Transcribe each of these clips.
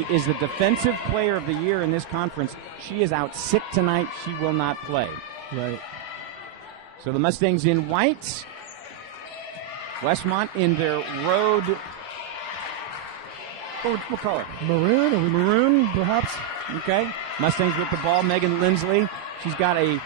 Shea is the defensive player of the year in this conference. She is out sick tonight. She will not play. Right. So the Mustangs in white. Westmont in their road. What color? Maroon, or maroon, perhaps. Okay. Mustangs with the ball. Megan Lindsley. She's got a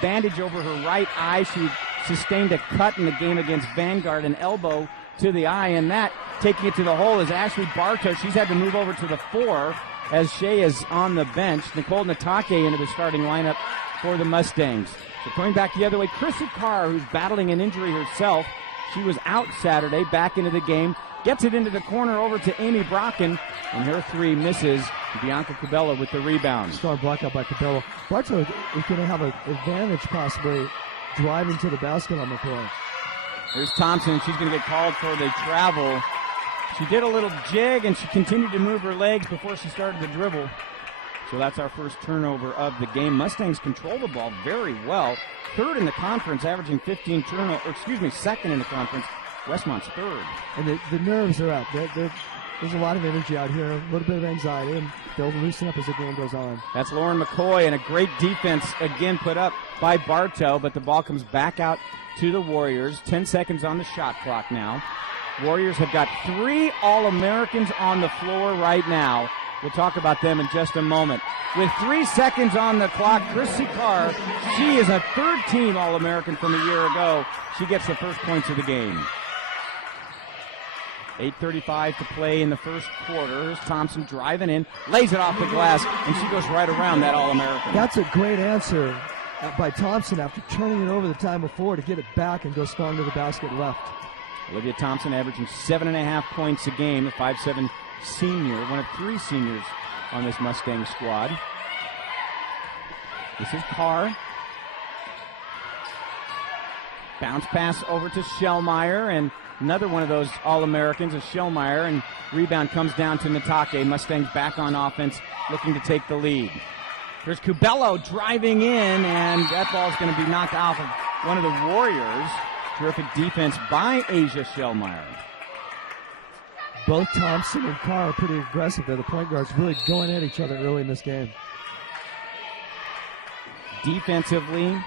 bandage over her right eye. She sustained a cut in the game against Vanguard, an elbow to the eye, and that taking it to the hole is Ashley Bartow. She's had to move over to the 4 as Shea is on the bench. Nicole Natake into the starting lineup for the Mustangs. So coming back the other way, Krissy Karr, who's battling an injury herself. She was out Saturday, back into the game. Gets it into the corner over to Amy Brocken, and her 3 misses. Bianca Cabello with the rebound. Strong block out by Cabello. Bartow is going to have an advantage possibly driving to the basket on the play. Here's Thompson. She's going to get called for the travel. She did a little jig, and she continued to move her legs before she started the dribble. So that's our first turnover of the game. Mustangs control the ball very well. Third in the conference, averaging 15 turnovers. Second in the conference. Westmont's third. And the nerves are up. There's a lot of energy out here, a little bit of anxiety, and they'll loosen up as the game goes on. That's Lauren McCoy, and a great defense again put up by Bartow, but the ball comes back out to the Warriors. 10 seconds on the shot clock now. Warriors have got 3 All-Americans on the floor right now. We'll talk about them in just a moment. With 3 seconds on the clock, Krissy Karr, she is a third-team All-American from a year ago. She gets the first points of the game. 8:35 to play in the first quarter. Here's Thompson driving in, lays it off the glass, and she goes right around that All-American. That's a great answer by Thompson after turning it over the time before to get it back and go strong to the basket left. Olivia Thompson averaging 7.5 points a game, a 5'7" senior, one of 3 seniors on this Mustang squad. This is Karr. Bounce pass over to Shellmeyer, and another one of those All-Americans is Shellmeyer, and rebound comes down to Natake. Mustangs back on offense, looking to take the lead. There's Cabello driving in, and that ball's going to be knocked off of one of the Warriors. Terrific defense by Asia Shellmeyer. Both Thompson and Karr are pretty aggressive there. The point guards really going at each other early in this game. Defensively,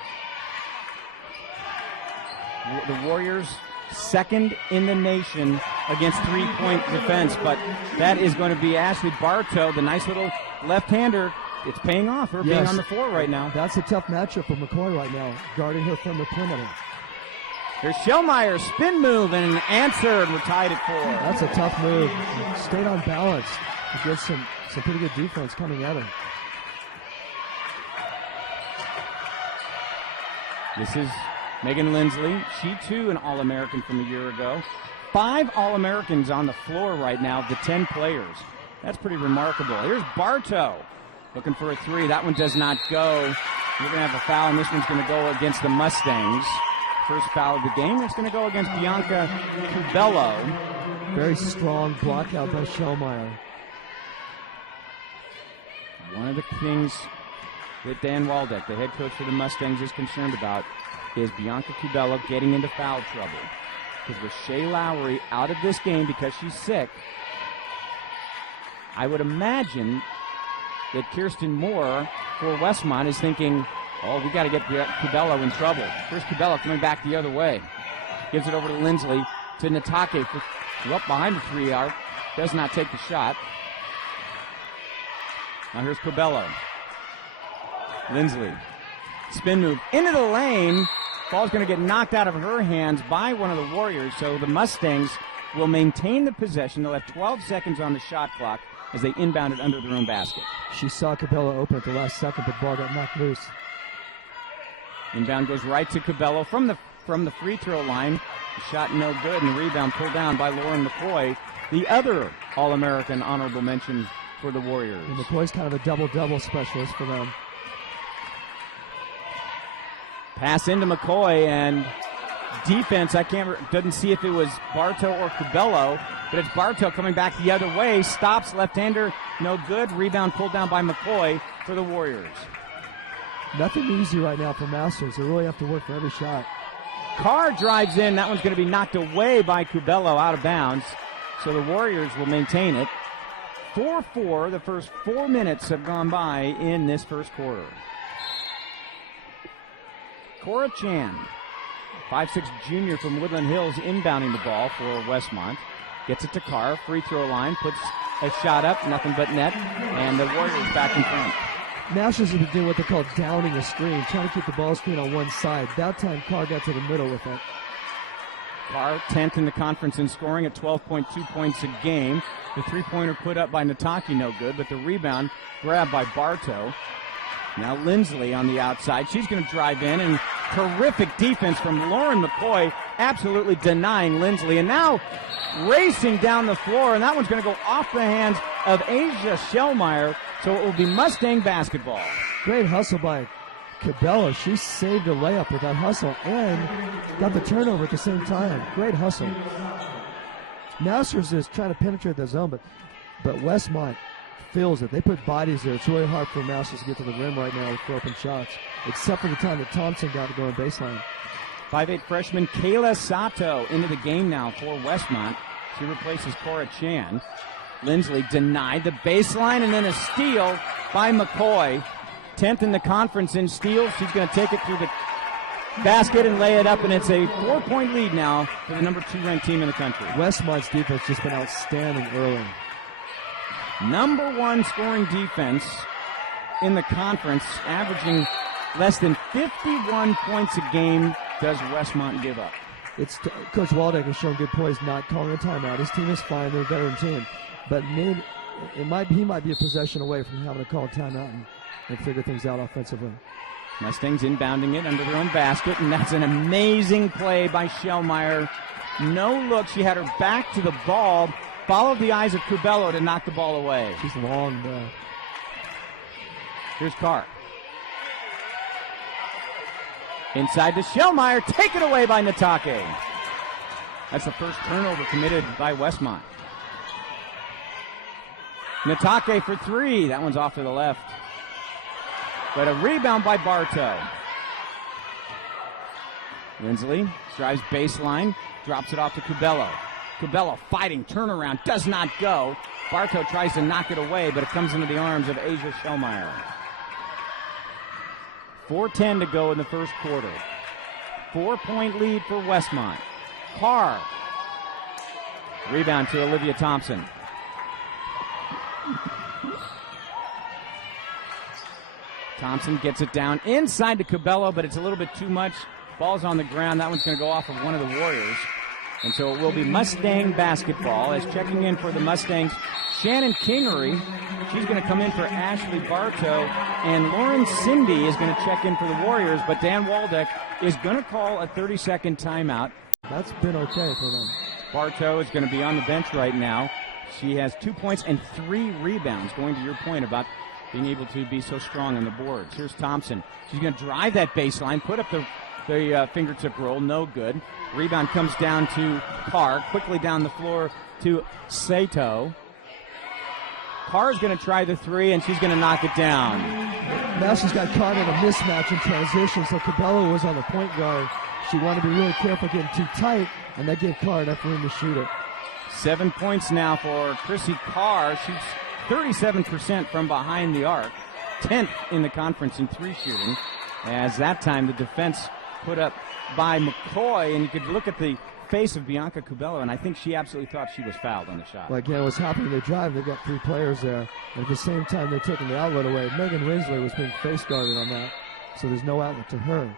the Warriors second in the nation against three-point defense, but that is going to be Ashley Bartow, the nice little left-hander. It's paying off, her being on the floor right now. That's a tough matchup for McCoy right now, guarding her from the perimeter. Here's Shellmeyer, spin move, and an answer, and we're tied at 4. That's a tough move. Stayed on balance. He gets some pretty good defense coming at him. This is Megan Lindsley. She, too, an All-American from a year ago. 5 All-Americans on the floor right now of the 10 players. That's pretty remarkable. Here's Bartow looking for a 3. That one does not go. We're going to have a foul, and this one's going to go against the Mustangs. First foul of the game. It's going to go against Bianca Cabello. Very strong block out by Shellmeyer. One of the things that Dan Waldeck, the head coach for the Mustangs, is concerned about is Bianca Cabello getting into foul trouble. Because with Shea Lowry out of this game because she's sick, I would imagine that Kirsten Moore for Westmont is thinking, oh, we got to get Cabello in trouble. Here's Cabello coming back the other way. Gives it over to Lindsley, to Natake, up behind the 3-arc. Does not take the shot. Now here's Cabello. Lindsley. Spin move into the lane. Ball's going to get knocked out of her hands by one of the Warriors, so the Mustangs will maintain the possession. They'll have 12 seconds on the shot clock as they inbound it under their own basket. She saw Cabello open at the last second, but the ball got knocked loose. Inbound goes right to Cabello from the free throw line. The shot no good, and the rebound pulled down by Lauren McCoy, the other All-American honorable mention for the Warriors. And McCoy's kind of a double-double specialist for them. Pass into McCoy, and defense, doesn't see if it was Bartow or Cabello, but it's Bartow coming back the other way. Stops, left-hander, no good. Rebound pulled down by McCoy for the Warriors. Nothing easy right now for Masters. They really have to work for every shot. Karr drives in. That one's going to be knocked away by Cabello out of bounds. So the Warriors will maintain it. 4-4. The first 4 minutes have gone by in this first quarter. Cora Chan, 5'6" junior from Woodland Hills, inbounding the ball for Westmont. Gets it to Karr, free throw line, puts a shot up, nothing but net, and the Warriors back in front. Masters have been doing what they call downing a screen, trying to keep the ball screen on one side. That time, Karr got to the middle with it. Karr, 10th in the conference in scoring at 12.2 points a game. The three-pointer put up by Nataki, no good, but the rebound grabbed by Bartow. Now Lindsley on the outside. She's going to drive in, and terrific defense from Lauren McCoy, absolutely denying Lindsley. And now racing down the floor, and that one's going to go off the hands of Asia Shellmeyer, so it will be Mustang basketball. Great hustle by Cabello. She saved a layup with that hustle and got the turnover at the same time. Great hustle. Masters is trying to penetrate the zone, but Westmont feels it. They put bodies there. It's really hard for Masters to get to the rim right now with open shots, except for the time that Thompson got to go in baseline. 5'8" freshman Kayla Sato into the game now for Westmont. She replaces Cora Chan. Lindsley denied the baseline, and then a steal by McCoy. 10th in the conference in steals. She's going to take it through the basket and lay it up, and it's a 4-point lead now for the number 2 ranked team in the country. Westmont's defense just been outstanding early. Number 1 scoring defense in the conference, averaging less than 51 points a game does Westmont give up. Coach Waldeck has shown good poise not calling a timeout. His team is fine. They're a veteran team. But he might be a possession away from having to call a timeout and figure things out offensively. Mustangs inbounding it under their own basket, and that's an amazing play by Shellmeyer. No look. She had her back to the ball, followed the eyes of Cabello to knock the ball away. She's long there. Here's Karr. Inside to Shellmeyer, taken away by Natake. That's the first turnover committed by Westmont. Natake for 3. That one's off to the left. But a rebound by Bartow. Lindsley drives baseline, drops it off to Cabello. Cabello fighting, turnaround, does not go. Bartow tries to knock it away, but it comes into the arms of Asia Shellmeyer. 4:10 to go in the first quarter. 4-point lead for Westmont. Karr. Rebound to Olivia Thompson. Thompson gets it down inside to Cabello, but it's a little bit too much. Ball's on the ground. That one's going to go off of one of the Warriors. And so it will be Mustang basketball. As checking in for the Mustangs, Shannon Kingery. She's going to come in for Ashley Bartow. And Lauren Cindy is going to check in for the Warriors. But Dan Waldeck is going to call a 30-second timeout. That's been okay for them. Bartow is going to be on the bench right now. She has 2 points and 3 rebounds, going to your point about being able to be so strong on the boards. Here's Thompson. She's going to drive that baseline, put up the fingertip roll, no good. Rebound comes down to Karr, quickly down the floor to Sato. Karr's going to try the 3, and she's going to knock it down. Now she's got caught in a mismatch in transition, so Cabello was on the point guard. She wanted to be really careful getting too tight, and that gave Karr enough room to shoot it. 7 points now for Krissy Karr. Shoots 37% from behind the arc. 10th in the conference in 3 shooting. As that time the defense put up by McCoy, and you could look at the face of Bianca Cabello, and I think she absolutely thought she was fouled on the shot. Well, again, what's happening, they drive, they've got 3 players there, and at the same time they're taking the outlet away. Megan Lindsley was being face guarded on that, so there's no outlet to her.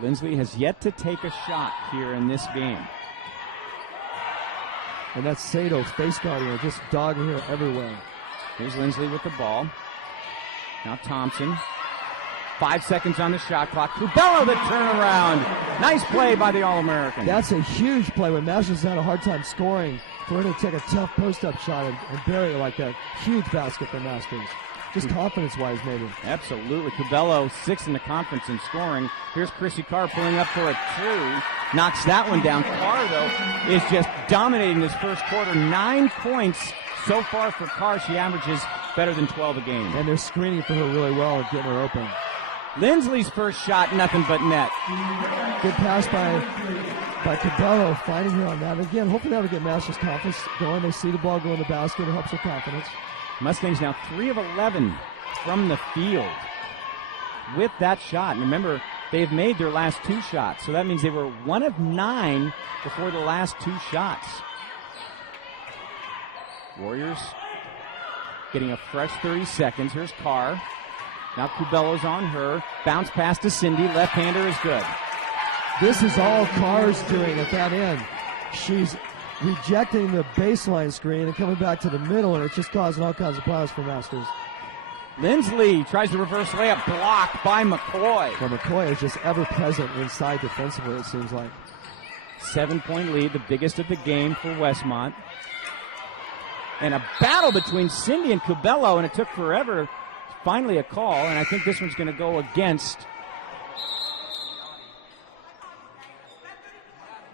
Lindsley has yet to take a shot here in this game. And that's Sato face guarding her, just dogging her everywhere. Here's Lindsley with the ball. Now Thompson. 5 seconds on the shot clock. Cabello the turnaround. Nice play by the All-American. That's a huge play. When Masters had a hard time scoring, for her to take a tough post-up shot and bury it like that. Huge basket for Masters. Just confidence-wise, maybe. Absolutely. Cabello, 6th in the conference in scoring. Here's Krissy Karr pulling up for a 2. Knocks that one down. Karr, though, is just dominating this first quarter. 9 points so far for Karr. She averages better than 12 a game. And they're screening for her really well and getting her open. Lindsley's first shot, nothing but net. Good pass by Cabello, finding her on that. Again, hopefully that'll get Masters confidence going. They see the ball go in the basket. It helps their confidence. Mustangs now 3 of 11 from the field with that shot. And remember, they've made their last 2 shots, so that means they were 1 of 9 before the last 2 shots. Warriors getting a fresh 30 seconds. Here's Karr. Now Cabello's on her. Bounce pass to Cindy. Left-hander is good. This is all Karr's doing at that end. She's rejecting the baseline screen and coming back to the middle, and it's just causing all kinds of problems for Masters. Lindsley tries the reverse layup, blocked by McCoy. Well, McCoy is just ever present inside defensively, it seems like. 7-point lead, the biggest of the game for Westmont. And a battle between Cindy and Cabello, and it took forever. Finally a call, and I think this one's going to go against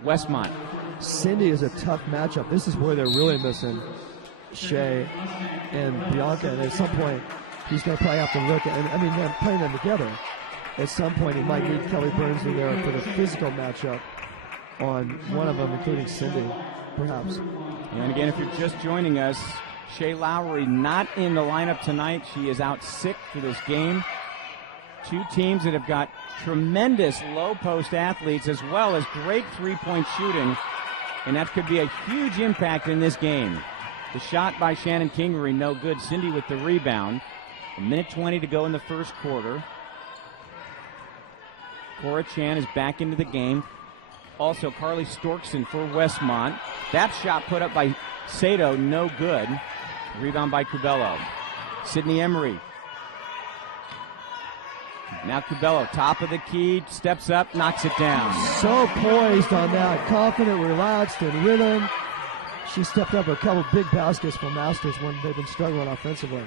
Westmont. Cindy is a tough matchup. This is where they're really missing Shea and Bianca, and at some point he's going to probably have to look at, and I mean, they're playing them together. At some point he might need Kelly Burns in there for the physical matchup on one of them, including Cindy, perhaps. And again, if you're just joining us, Shea Lowry not in the lineup tonight. She is out sick for this game. 2 teams that have got tremendous low-post athletes as well as great three-point shooting, and that could be a huge impact in this game. The shot by Shannon Kingery, no good. Cindy with the rebound. 1:20 to go in the first quarter. Cora Chan is back into the game. Also, Carly Storkson for Westmont. That shot put up by Sato, no good. Rebound by Cabello. Sydney Emery. Now Cabello, top of the key, steps up, knocks it down. So poised on that, confident, relaxed, and rhythm. She stepped up a couple big baskets for Masters when they've been struggling offensively.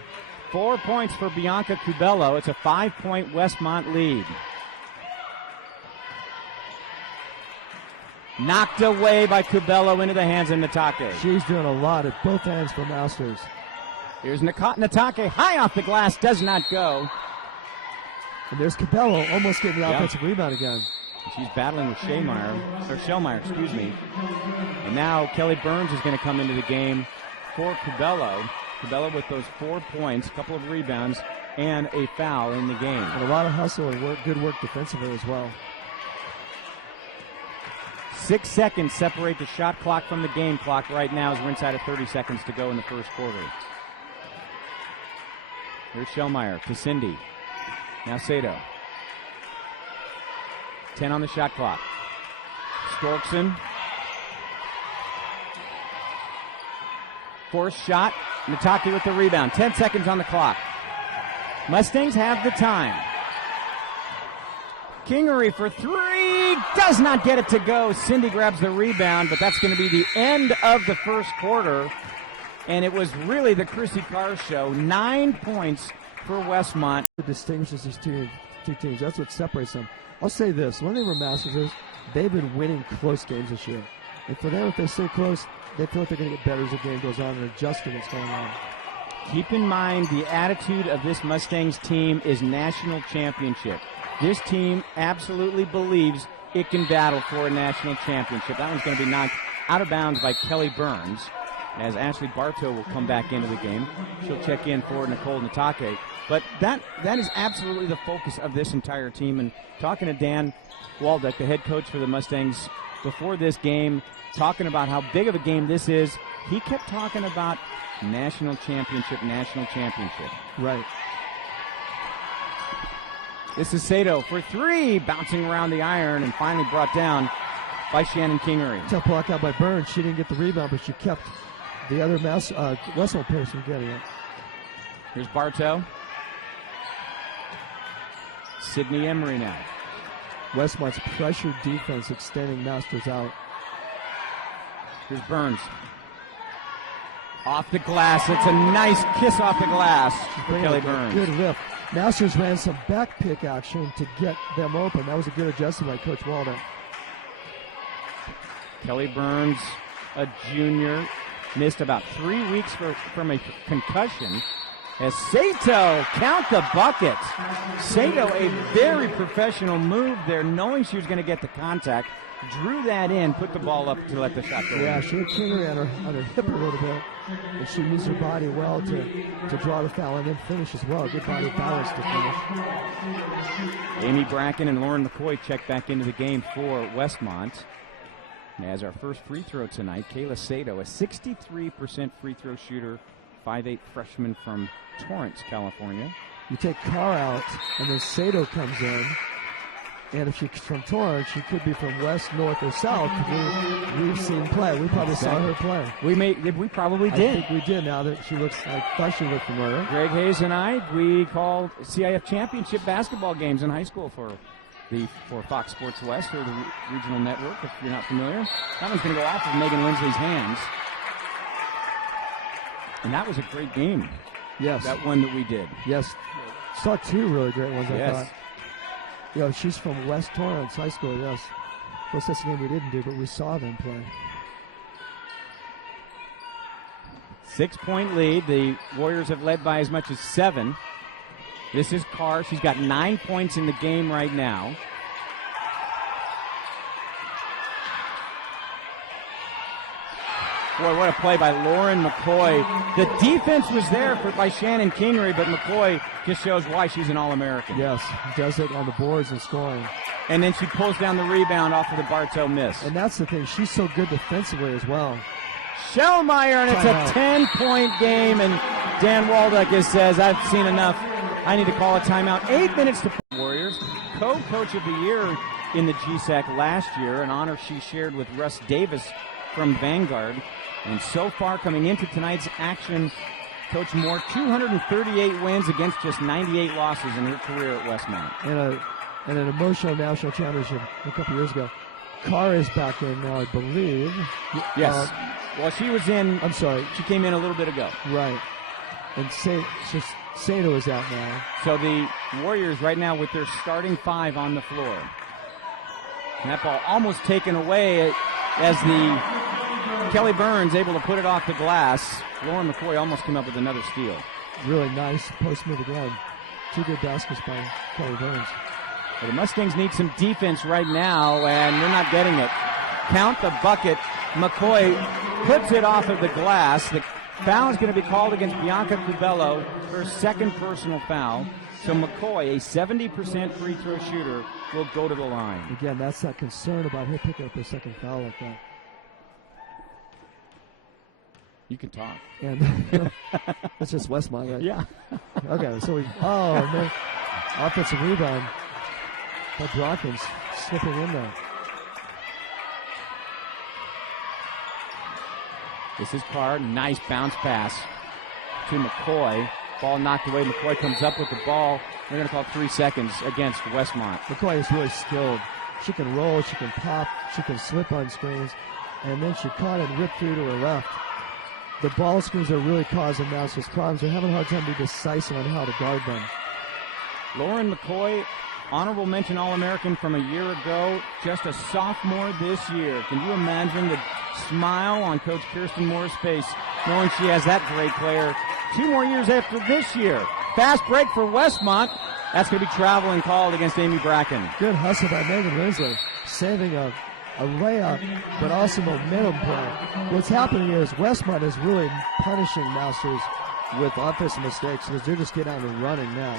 4 points for Bianca Cabello. It's a 5-point Westmont lead. Knocked away by Cabello into the hands of Natake. She's doing a lot at both ends for Masters. Here's Natake, high off the glass, does not go. And there's Cabello almost getting the offensive rebound again. She's battling with Shellmeyer, excuse me. And now Kelly Burns is going to come into the game for Cabello. Cabello with those 4 points, a couple of rebounds, and a foul in the game. And a lot of hustle and good work defensively as well. 6 seconds separate the shot clock from the game clock right now as we're inside of 30 seconds to go in the first quarter. Here's Shellmeyer to Cindy. Now Sato. 10 on the shot clock. Storkson. Forced shot. Natake with the rebound. 10 seconds on the clock. Mustangs have the time. Kingery for 3. Does not get it to go. Cindy grabs the rebound, but that's going to be the end of the first quarter. And it was really the Krissy Karr show. 9 points for Westmont. What distinguishes these two teams, that's what separates them. I'll say this, one thing for Masters is they've been winning close games this year. And for them, if they stay close, they feel like they're going to get better as the game goes on and adjusting what's going on. Keep in mind the attitude of this Mustangs team is national championship. This team absolutely believes it can battle for a national championship. That one's going to be knocked out of bounds by Kelly Burns, as Ashley Bartow will come back into the game. She'll check in for Nicole Natake. But that is absolutely the focus of this entire team. And talking to Dan Waldeck, the head coach for the Mustangs, before this game, talking about how big of a game this is, he kept talking about national championship. Right. This is Sato for 3, bouncing around the iron and finally brought down by Shannon Kingery. Tough block out by Burns. She didn't get the rebound, but she kept the other Westmont players from getting it. Here's Bartow. Sydney Emery now. Westmont's pressure defense extending Masters out. Here's Burns. Off the glass. It's a nice kiss off the glass for Kelly Burns. Good lift. Masters ran some back pick action to get them open. That was a good adjustment by Coach Walden. Kelly Burns, a junior, missed about 3 weeks from a concussion. as Sato count the bucket. Sato, a very professional move there, knowing she was going to get the contact, drew that in, put the ball up to let the shot go. Yeah, she had Kingery on her hip a little bit, and she used her body well to draw the foul and then finish as well. Good body balance to finish. Amy Bracken and Lauren McCoy check back into the game for Westmont. As our first free throw tonight, Kayla Sato, a 63% free throw shooter, 5'8" freshman from Torrance, California. You take Karr out, and then Sato comes in. And if she's from Torrance, she could be from west, north, or south. We've seen play. We probably saw her play. We probably did. I think we did. Now that I thought she looked familiar. Greg Hayes and I, we called CIF championship basketball games in high school for Fox Sports West or the regional network. If you're not familiar, that one's going to go off of Megan Lindsley's hands. And that was a great game. Yes. That one that we did. Yes. Saw two really great ones, I thought. Yeah, she's from West Torrance High School, yes. Of course, that's the game we didn't do, but we saw them play. 6-point lead. The Warriors have led by as much as 7. This is Karr. She's got 9 points in the game right now. Boy, what a play by Lauren McCoy. The defense was there by Shannon Kingery, but McCoy just shows why she's an All-American. Yes, does it on the boards and scoring. And then she pulls down the rebound off of the Bartow miss. And that's the thing. She's so good defensively as well. Schellmeyer, and it's a 10-point game, and Dan Waldeck says, I've seen enough. I need to call a timeout. 8 minutes to play. Warriors, co-coach of the year in the GSAC last year, an honor she shared with Russ Davis from Vanguard. And so far, coming into tonight's action, Coach Moore, 238 wins against just 98 losses in her career at Westmont. And an emotional national championship a couple years ago. Karr is back in now, I believe. Yes. Well, she was in. I'm sorry. She came in a little bit ago. Right. And Sato is out now. So the Warriors right now with their starting 5 on the floor. And that ball almost taken away as the Kelly Burns able to put it off the glass. Lauren McCoy almost came up with another steal. Really nice post move again. 2 good baskets by Kelly Burns. But the Mustangs need some defense right now, and they're not getting it. Count the bucket. McCoy puts it off of the glass. The foul is going to be called against Bianca Cubello, her second personal foul. So McCoy, a 70% free throw shooter, will go to the line. Again, that's that concern about her picking up her second foul like that. You can talk. And it's just Westmont, right? Yeah. Okay, so no. Offensive rebound by Brockins slipping in there. This is Karr. Nice bounce pass to McCoy. Ball knocked away. McCoy comes up with the ball. They're going to call 3 seconds against Westmont. McCoy is really skilled. She can roll, she can pop, she can slip on screens, and then she caught it and ripped through to her left. The ball screens are really causing Masters problems. They're having a hard time being decisive on how to guard them. Lauren McCoy, honorable mention All-American from a year ago, just a sophomore this year. Can you imagine the smile on Coach Kirsten Moore's face, knowing she has that great player 2 more years after this year? Fast break for Westmont. That's going to be traveling called against Amy Bracken. Good hustle by Megan Lindsley, saving a layup, but also momentum play. What's happening is Westmont is really punishing Masters with offensive mistakes because they're just getting out and running now.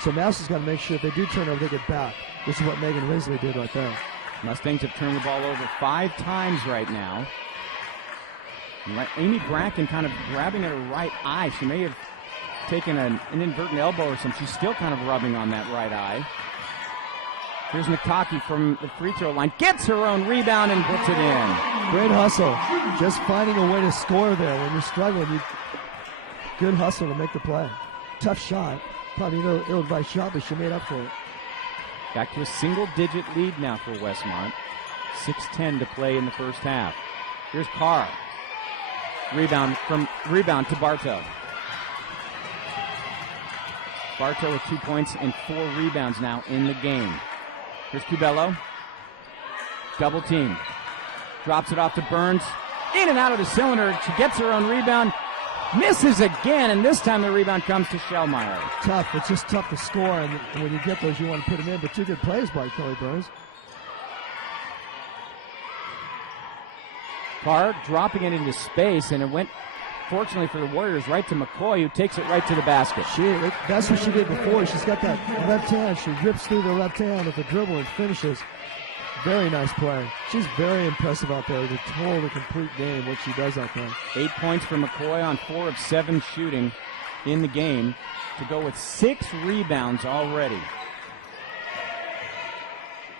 So Masters got to make sure if they do turn over, they get back. This is what Megan Lindsley did right there. Mustangs have turned the ball over 5 times right now. Amy Bracken kind of grabbing at her right eye. She may have taken an inadvertent elbow or something. She's still kind of rubbing on that right eye. Here's Nakaki from the free throw line. Gets her own rebound and puts it in. Great hustle. Just finding a way to score there when you're struggling. Good hustle to make the play. Tough shot. Probably an ill-advised shot, but she made up for it. Back to a single-digit lead now for Westmont. 6:10 to play in the first half. Here's Karr. Rebound to Bartow. Bartow with 2 points and 4 rebounds now in the game. Here's Cubello. Double team. Drops it off to Burns. In and out of the cylinder. She gets her own rebound. Misses again, and this time the rebound comes to Shellmeyer. Tough. It's just tough to score, and when you get those, you want to put them in. But two good plays by Kelly Burns. Karr dropping it into space, and it went, fortunately for the Warriors, right to McCoy, who takes it right to the basket. That's what she did before. She's got that left hand. She rips through the left hand with the dribble and finishes. Very nice play. She's very impressive out there. The total complete game, what she does out there. 8 points for McCoy on 4 of 7 shooting in the game to go with 6 rebounds already.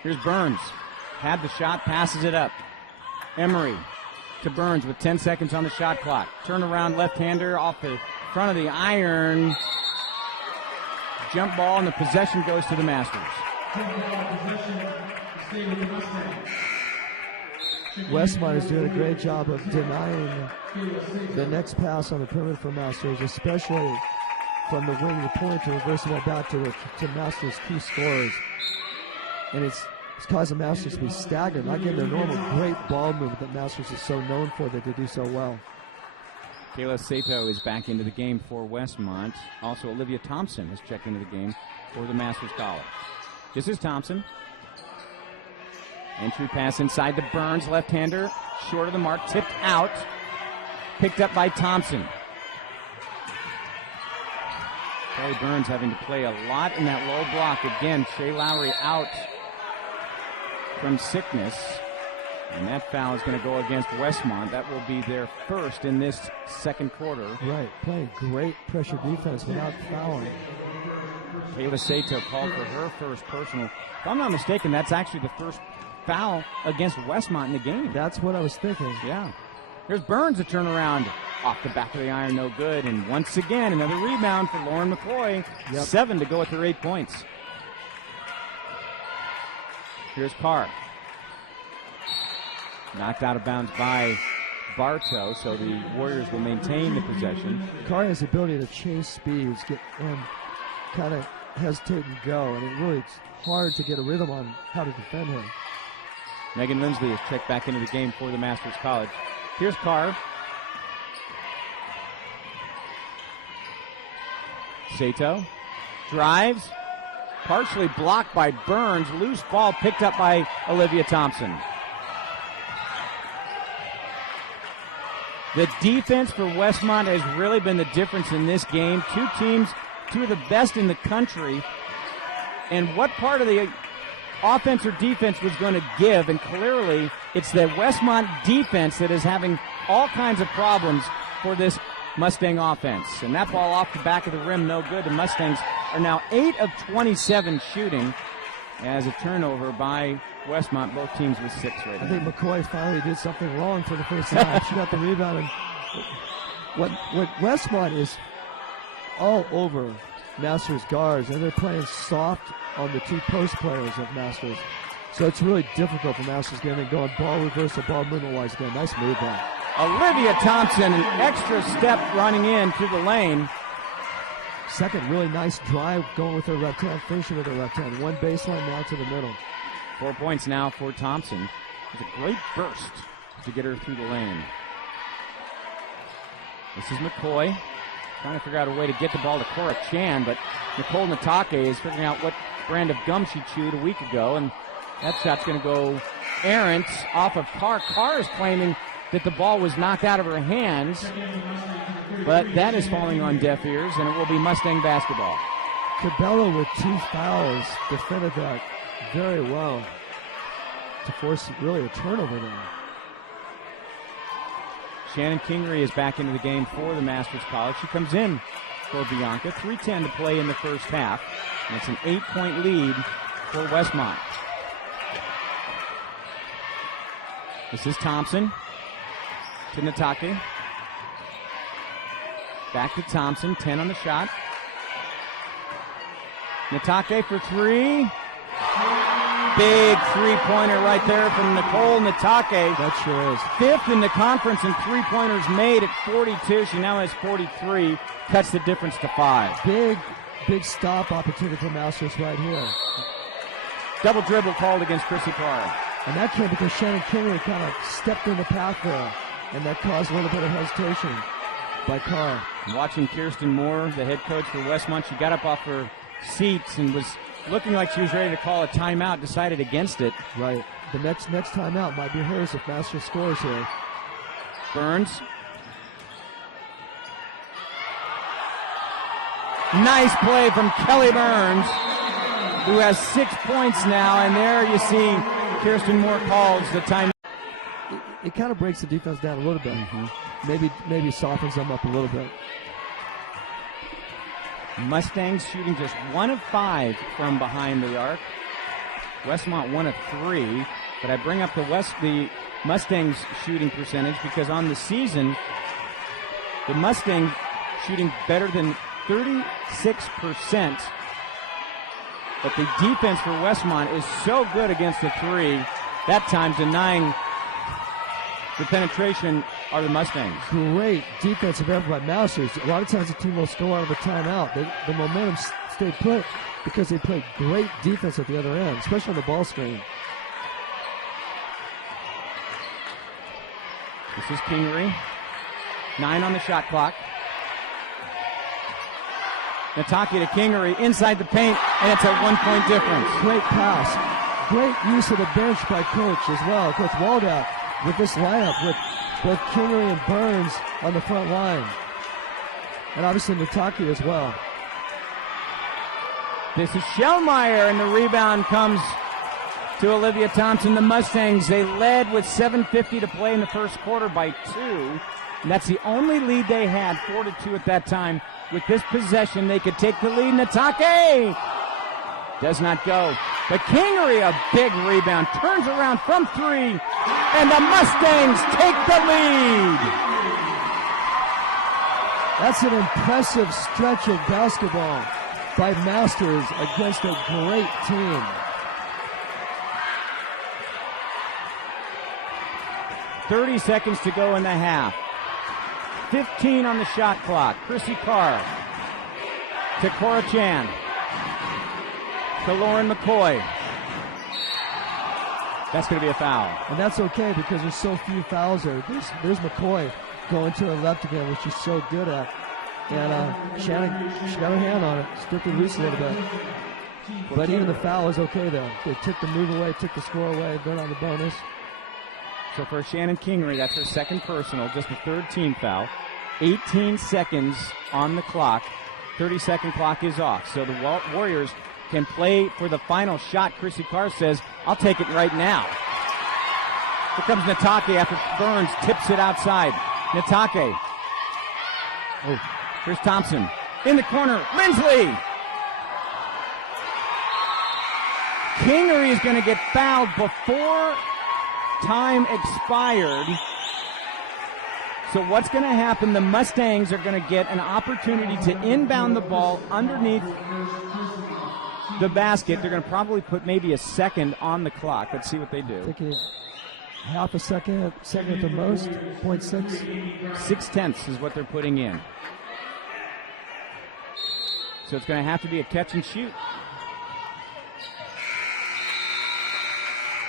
Here's Burns. Had the shot, passes it up. Emery to Burns with 10 seconds on the shot clock. Turnaround left-hander off the front of the iron. Jump ball, and the possession goes to the Masters. Westmont is doing a great job of denying the next pass on the perimeter for Masters, especially from the wing to point to reversing that back to Masters' key scorers. And it's causing Masters to be stagnant, not getting their normal great ball movement that Masters is so known for, that they do so well. Kayla Sato is back into the game for Westmont. Also, Olivia Thompson has checked into the game for the Masters College. This is Thompson. Entry pass inside to Burns, left-hander, short of the mark, tipped out, picked up by Thompson. Kelly Burns having to play a lot in that low block. Again, Shea Lowry out from sickness, and that foul is going to go against Westmont. That will be their first in this second quarter. Right, playing great pressure defense without fouling. Kayla Sato called for her first personal. If I'm not mistaken, that's actually the first foul against Westmont in the game. That's what I was thinking. Yeah. Here's Burns, a turnaround off the back of the iron, no good. And once again, another rebound for Lauren McCoy. 7 to go with her 8 points. Here's Karr. Knocked out of bounds by Bartow, so the Warriors will maintain the possession. Karr has the ability to chase speeds, get kind of hesitate and go, and it really it's hard to get a rhythm on how to defend her. Megan Lindsley has checked back into the game for the Masters College. Here's Karr. Sato drives, partially blocked by Burns. Loose ball picked up by Olivia Thompson. The defense for Westmont has really been the difference in this game. Two teams, two of the best in the country. And what part of the offense or defense was going to give? And clearly, it's the Westmont defense that is having all kinds of problems for this Mustang offense. And that ball off the back of the rim, no good. The Mustangs are now 8 of 27 shooting as a turnover by Westmont. Both teams with 6 right now. I think McCoy finally did something wrong for the first time. She got the rebound. And what Westmont is all over Masters guards, and they're playing soft on the 2 post players of Masters. So it's really difficult for Masters getting and going ball reversal, ball movement-wise again. Nice move there. Olivia Thompson, an extra step running in to the lane. Second really nice drive going with her left hand, finishing with her left hand. One baseline now to the middle. 4 points now for Thompson. It's a great burst to get her through the lane. This is McCoy trying to figure out a way to get the ball to Cora Chan, but Nicole Natake is figuring out what brand of gum she chewed a week ago, and that shot's going to go errant off of Karr. Karr is claiming that the ball was knocked out of her hands, but that is falling on deaf ears, and it will be Mustang basketball. Cabello with 2 fouls defended that very well to force really a turnover there. Shannon Kingery is back into the game for the Masters College. She comes in for Bianca. 3:10 to play in the first half. And it's an 8-point lead for Westmont. This is Thompson to Natake. Back to Thompson, 10 on the shot. Natake for 3. Big three-pointer right there from Nicole Natake. That sure is. 5th in the conference in three-pointers made at 42. She now has 43. Cuts the difference to 5. Big stop opportunity for Masters right here. Double dribble called against Krissy Karr. And that came because Shannon Kingery kind of stepped in the path there, and that caused a little bit of hesitation. by Karr. Watching Kirsten Moore, the head coach for Westmont, she got up off her seats and was looking like she was ready to call a timeout, decided against it. Right. The next timeout might be hers if Masters scores here. Burns. Nice play from Kelly Burns, who has 6 points now, and there you see Kirsten Moore calls the time. It kind of breaks the defense down a little bit. Maybe softens them up a little bit. Mustangs shooting just 1 of 5 from behind the arc. Westmont 1 of 3, but I bring up the Mustangs shooting percentage because on the season, the Mustangs shooting better than 36%, but the defense for Westmont is so good against the 3, that time denying the penetration are the Mustangs. Great defensive effort by Masters. A lot of times the team will score out of a timeout. The momentum stayed put because they played great defense at the other end, especially on the ball screen. This is Kingery. 9 on the shot clock. Nataki to Kingery inside the paint, and it's a 1-point difference. Great pass. Great use of the bench by Coach as well. Coach Waldout with this lineup with both Kingery and Burns on the front line. And obviously Nataki as well. This is Shellmeyer, and the rebound comes to Olivia Thompson. The Mustangs, they led with 7:50 to play in the first quarter by 2. And that's the only lead they had, 4-2 at that time. With this possession, they could take the lead. Natake does not go. But Kingery, a big rebound, turns around from 3, and the Mustangs take the lead. That's an impressive stretch of basketball by Masters against a great team. .30 seconds to go in the half. 15 on the shot clock. Krissy Karr to Cora Chan to Lauren McCoy. That's going to be a foul. And that's okay because there's so few fouls there. There's McCoy going to her left again, which she's so good at. And Shannon, she got her hand on it, stripped it loose a little bit. But even the foul is okay though. They took the move away, took the score away, then on the bonus. So for Shannon Kingery, that's her second personal, just the third team foul. 18 seconds on the clock. 30-second clock is off. So the Warriors can play for the final shot. Krissy Karr says, I'll take it right now. Here comes Natake after Burns tips it outside. Natake. Oh, here's Thompson. In the corner, Lindsley. Kingery is going to get fouled before time expired. So what's going to happen? The Mustangs are going to get an opportunity to inbound the ball underneath the basket. They're going to probably put maybe a second on the clock. Let's see what they do. Taking half a second at the most, 0.6. 0.6 is what they're putting in. So it's going to have to be a catch and shoot.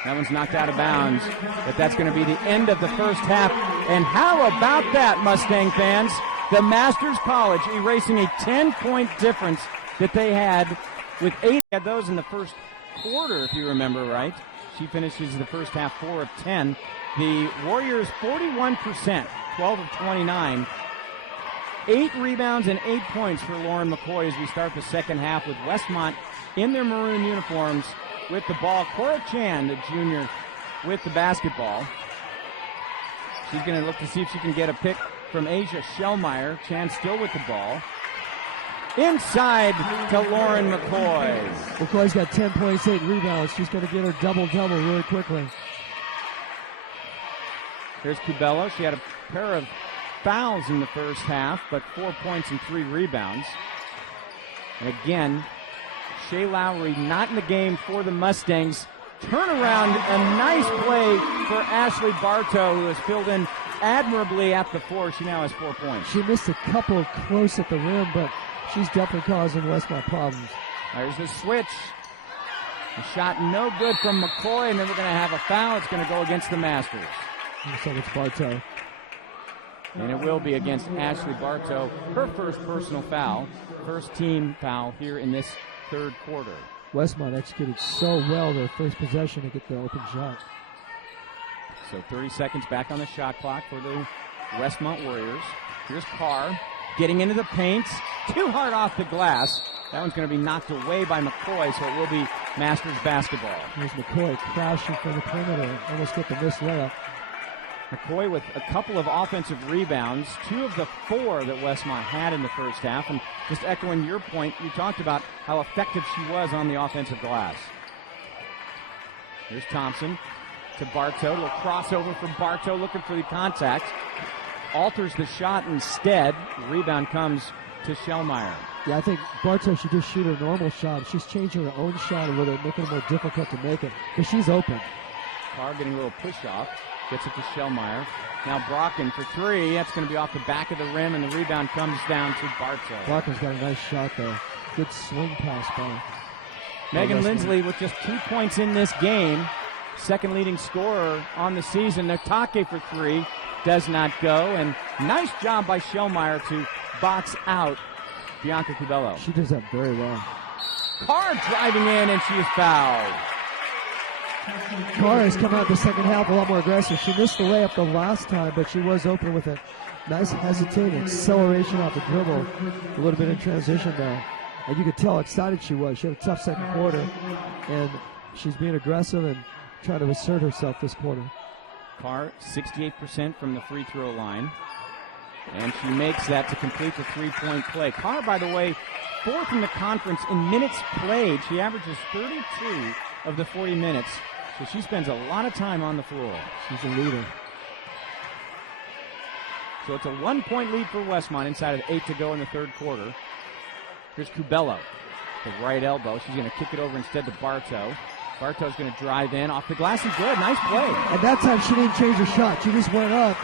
That one's knocked out of bounds, but that's going to be the end of the first half. And how about that, Mustang fans? The Masters College erasing a 10-point difference that they had with 8 of those in the first quarter, if you remember right. She finishes the first half 4 of 10. The Warriors 41%, 12 of 29. 8 rebounds and 8 points for Lauren McCoy as we start the second half with Westmont in their maroon uniforms with the ball. Cora Chan, the junior, with the basketball. She's going to look to see if she can get a pick from Asia Shellmeyer. Chan still with the ball. Inside to Lauren McCoy. McCoy's got 10 points, 8 rebounds. She's going to get her double-double really quickly. Here's Kubella. She had a pair of fouls in the first half, but 4 points and 3 rebounds. And again, Shea Lowry not in the game for the Mustangs. Turnaround, a nice play for Ashley Bartow, who has filled in admirably at the 4. She now has 4 points. She missed a couple close at the rim, but she's definitely causing Westmont problems. There's the switch. The shot no good from McCoy, and then we're going to have a foul. It's going to go against the Masters. Looks like it's Bartow. And it will be against Ashley Bartow, her first personal foul, first team foul here in this third quarter. Westmont executed so well their first possession to get the open shot. So 30 seconds back on the shot clock for the Westmont Warriors. Here's Karr getting into the paint. Too hard off the glass. That one's going to be knocked away by McCoy, so it will be Masters basketball. Here's McCoy crashing from the perimeter. Almost get the missed layup. McCoy with a couple of offensive rebounds, 2 of the 4 that Westmont had in the first half. And just echoing your point, you talked about how effective she was on the offensive glass. Here's Thompson to Bartow. A little crossover from Bartow looking for the contact. Alters the shot instead. Rebound comes to Shellmeyer. Yeah, I think Bartow should just shoot her normal shot. She's changing her own shot a little bit, making it more difficult to make it. But she's open. Karr getting a little push-off. Gets it to Shellmeyer. Now Brocken for 3. That's going to be off the back of the rim, and the rebound comes down to Bartow. Brocken's got a nice shot there. Good swing pass by Megan Lindsley with just 2 points in this game. Second leading scorer on the season. Natake for 3. Does not go. And nice job by Shellmeyer to box out Bianca Cubello. She does that very well. Karr driving in, and she is fouled. Karr has come out the second half a lot more aggressive. She missed the layup the last time, but she was open with a nice hesitating acceleration off the dribble. A little bit in transition there. And you could tell how excited she was. She had a tough second quarter, and she's being aggressive and trying to assert herself this quarter. Karr, 68% from the free throw line. And she makes that to complete the three-point play. Karr, by the way, 4th in the conference in minutes played. She averages 32 of the 40 minutes. So she spends a lot of time on the floor. She's a leader. So it's a 1-point lead for Westmont inside of 8 to go in the third quarter. Here's Cubello, the right elbow. She's going to kick it over instead to Bartow. Bartow's going to drive in off the glass and good. Nice play. At that time, she didn't change her shot. She just went up,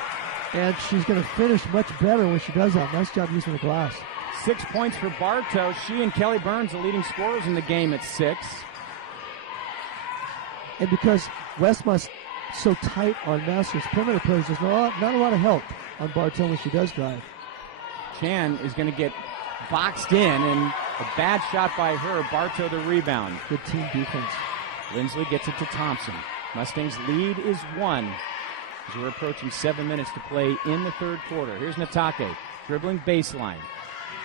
and she's going to finish much better when she does that. Nice job using the glass. 6 points for Bartow. She and Kelly Burns, the leading scorers in the game at 6. And because Westmont's so tight on Masters perimeter players, there's not a lot of help on Bartow when she does drive. Chan is going to get boxed in, and a bad shot by her. Bartow the rebound. Good team defense. Lindsley gets it to Thompson. Mustangs' lead is 1 as we're approaching 7 minutes to play in the third quarter. Here's Natake dribbling baseline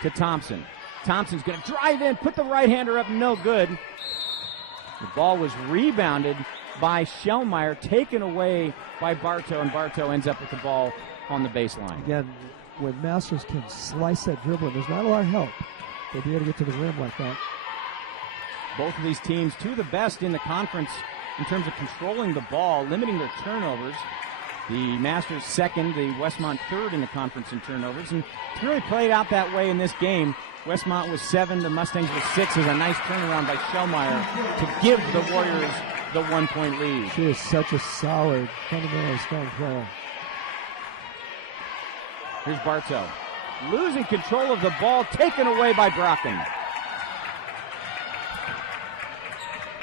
to Thompson. Thompson's going to drive in, put the right-hander up, no good. The ball was rebounded by Shellmeyer, taken away by Bartow, and Bartow ends up with the ball on the baseline. Again, when Masters can slice that dribbling, there's not a lot of help. They'll be able to get to the rim like that. Both of these teams, 2 of the best in the conference in terms of controlling the ball, limiting their turnovers. The Masters 2nd, the Westmont 3rd in the conference in turnovers. And it's really played out that way in this game. Westmont was 7, the Mustangs was 6. Is a nice turnaround by Shellmeyer to give the Warriors the 1-point lead. She is such a solid, fundamentally strong player. Here's Bartow. Losing control of the ball, taken away by Brocken.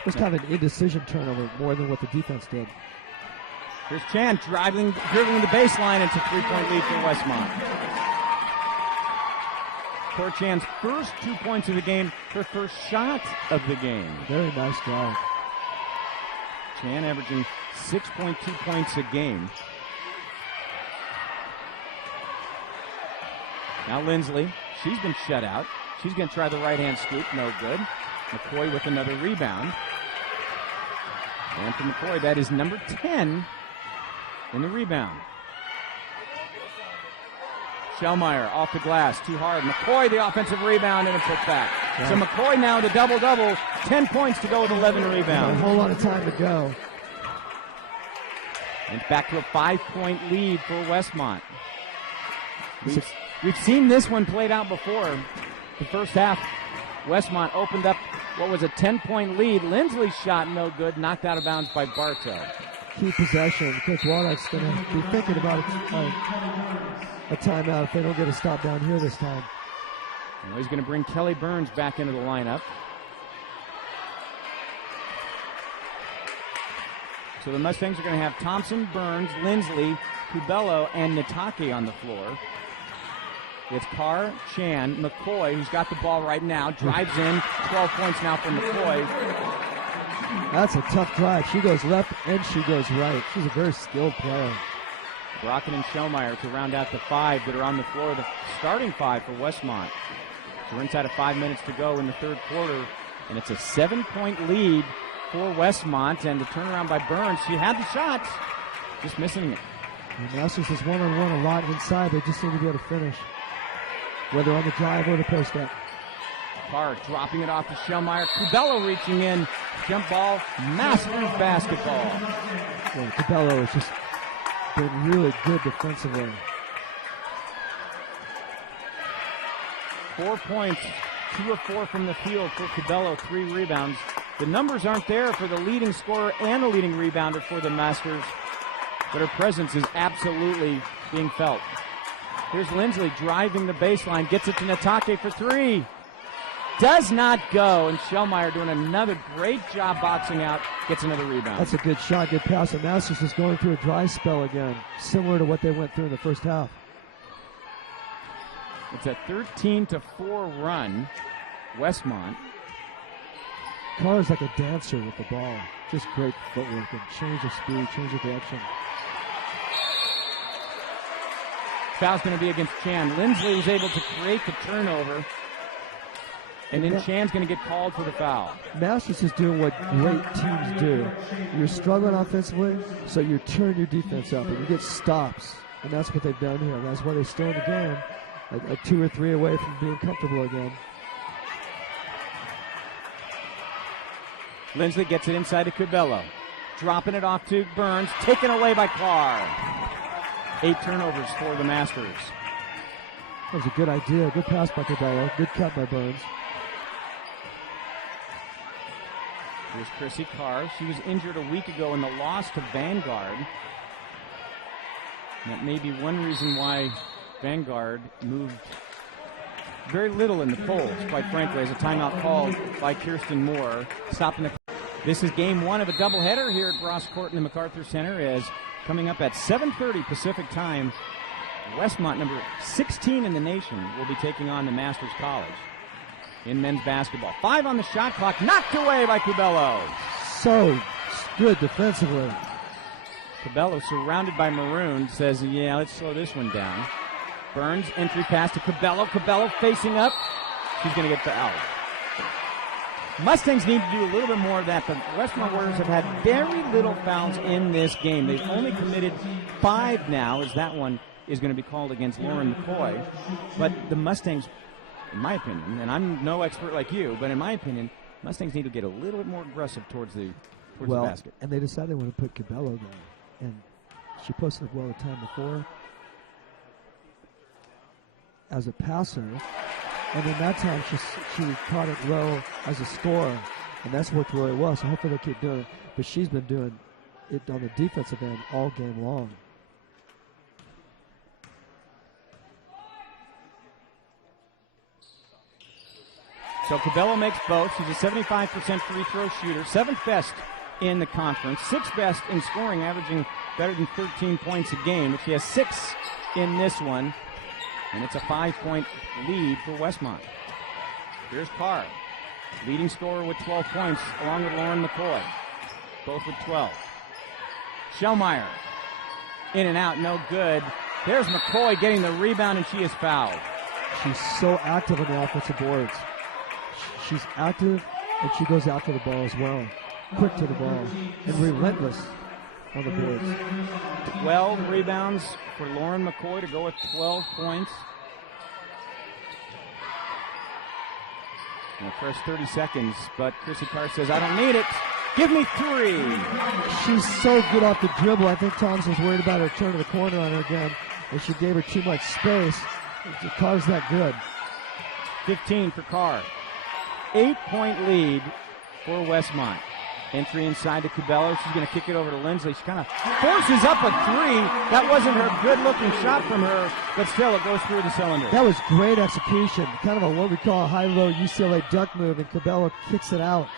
Just kind of an indecision turnover more than what the defense did. Here's Chan dribbling the baseline. It's a 3-point lead for Westmont. Tor Chan's first 2 points of the game, her first shot of the game. Very nice job. Chan averaging 6.2 points a game. Now Lindsley, she's been shut out. She's going to try the right-hand scoop, no good. McCoy with another rebound. And for McCoy, that is number 10 in the rebound. Shellmeyer off the glass, too hard. McCoy, the offensive rebound, and a putback. Yeah. So McCoy now the double-double, 10 points to go with 11 rebounds. A whole lot of time to go. And back to a 5-point lead for Westmont. We've seen this one played out before. The first half, Westmont opened up what was a 10-point lead. Lindsley's shot no good, knocked out of bounds by Bartow. Key possession. Coach Walnutt's going to be thinking about a timeout if they don't get a stop down here this time. Well, he's going to bring Kelly Burns back into the lineup. So the Mustangs are going to have Thompson, Burns, Lindsley, Cubello and Natake on the floor. It's Karr, Chan, McCoy, who's got the ball right now, drives in, 12 points now for McCoy. That's a tough drive. She goes left and she goes right. She's a very skilled player. Brocken and Schellmeyer to round out the 5 that are on the floor, the starting 5 for Westmont. So we're inside of 5 minutes to go in the third quarter, and it's a 7-point lead for Westmont, and the turnaround by Burns. She had the shots, just missing it. And Masters is one-on-one a lot inside. They just need to be able to finish, whether on the drive or the post-up. Karr dropping it off to Schellmeyer. Cubello reaching in. Jump ball. Masters basketball. Yeah, Cubello has just been really good defensively. 4 points. 2 of 4 from the field for Cubello. 3 rebounds. The numbers aren't there for the leading scorer and the leading rebounder for the Masters, but her presence is absolutely being felt. Here's Lindsley driving the baseline. Gets it to Natake for 3. Does not go, and Schellmeyer doing another great job boxing out, gets another rebound. That's a good shot, good pass. The Masters is going through a dry spell again, similar to what they went through in the first half. It's a 13-4 run, Westmont. Karr is like a dancer with the ball. Just great footwork and change of speed, change of direction. Foul's going to be against Chan. Lindsley was able to create the turnover. And then Chan's going to get called for the foul. Masters is doing what great teams do. You're struggling offensively, so you turn your defense up and you get stops. And that's what they've done here. That's why they're still in the game, a 2 or 3 away from being comfortable again. Lindsley gets it inside to Cubello. Dropping it off to Burns. Taken away by Karr. 8 turnovers for the Masters. That was a good idea. Good pass by Cubello. Good cut by Burns. Here's Krissy Karr. She was injured a week ago in the loss to Vanguard. That may be one reason why Vanguard moved very little in the polls, quite frankly, as a timeout called by Kirsten Moore, stopping the. This is game 1 of a doubleheader here at Ross Court in the MacArthur Center, as coming up at 7:30 Pacific time, Westmont, number 16 in the nation, will be taking on the Masters College in men's basketball. 5 on the shot clock, knocked away by Cubello. So good defensively. Cubello, surrounded by Maroon, says, yeah, let's slow this one down. Burns, entry pass to Cubello. Cubello facing up. She's going to get fouled. Mustangs need to do a little bit more of that. The Westmont Warriors have had very little fouls in this game. They've only committed 5 now, as that one is going to be called against Lauren McCoy. But the Mustangs, in my opinion, and I'm no expert like you, but in my opinion, Mustangs need to get a little bit more aggressive towards the basket. And they decided they want to put Cubello there. And she posted well the time before as a passer. And in that time, she caught it low as a scorer. And that's worked really well, so hopefully they'll keep doing it. But she's been doing it on the defensive end all game long. So Cubello makes both. She's a 75% free throw shooter, 7th best in the conference, 6th best in scoring, averaging better than 13 points a game. But she has 6 in this one, and it's a 5-point lead for Westmont. Here's Karr, leading scorer with 12 points, along with Lauren McCoy, both with 12. Schellmeyer, in and out, no good. There's McCoy getting the rebound, and she is fouled. She's so active on the offensive boards. She's active, and she goes after the ball as well. Quick to the ball, and relentless on the boards. 12 rebounds for Lauren McCoy to go with 12 points. And the first 30 seconds, but Krissy Karr says, I don't need it. Give me 3. She's so good off the dribble. I think Thomas was worried about her turning the corner on her again, and she gave her too much space. Karr's that good. 15 for Karr. 8-point lead for Westmont. Entry inside to Cubello. She's going to kick it over to Lindsley. She kind of forces up a 3. That wasn't her good-looking shot from her, but still it goes through the cylinder. That was great execution. Kind of a what we call a high-low UCLA duck move, and Cubello kicks it out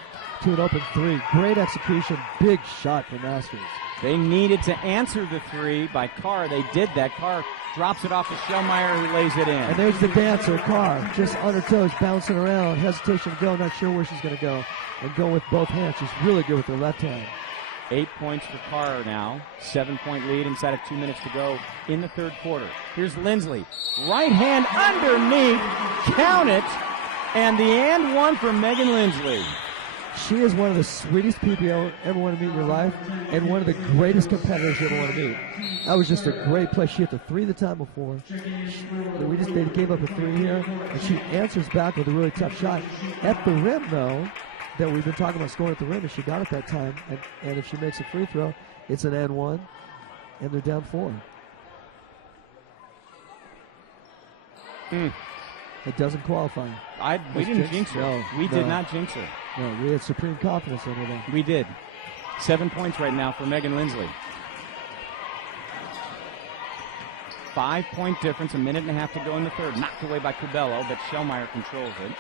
to an open 3. Great execution. Big shot for Masters. They needed to answer the three by Karr. They did that. Karr drops it off to Schellmeyer, who lays it in. And there's the dancer, Karr, just on her toes, bouncing around, hesitation to go, not sure where she's going to go, and go with both hands. She's really good with her left hand. 8 points for Karr now. 7-point lead inside of 2 minutes to go in the third quarter. Here's Lindsley. Right hand underneath. Count it. And the and one for Megan Lindsley. She is one of the sweetest people you ever want to meet in your life, and one of the greatest competitors you ever want to meet. That was just a great play. She hit the three the time before. They gave up a three here, and she answers back with a really tough shot. At the rim, though, that we've been talking about scoring at the rim, and she got it that time. And if she makes a free throw, it's an and one, and they're down 4. It doesn't qualify. We didn't jinx her. No, we did not jinx her. No, we had supreme confidence in her. We did. 7 points right now for Megan Lindsley. 5-point difference, a minute and a half to go in the third. Knocked away by Kubello, but Schellmeyer controls it.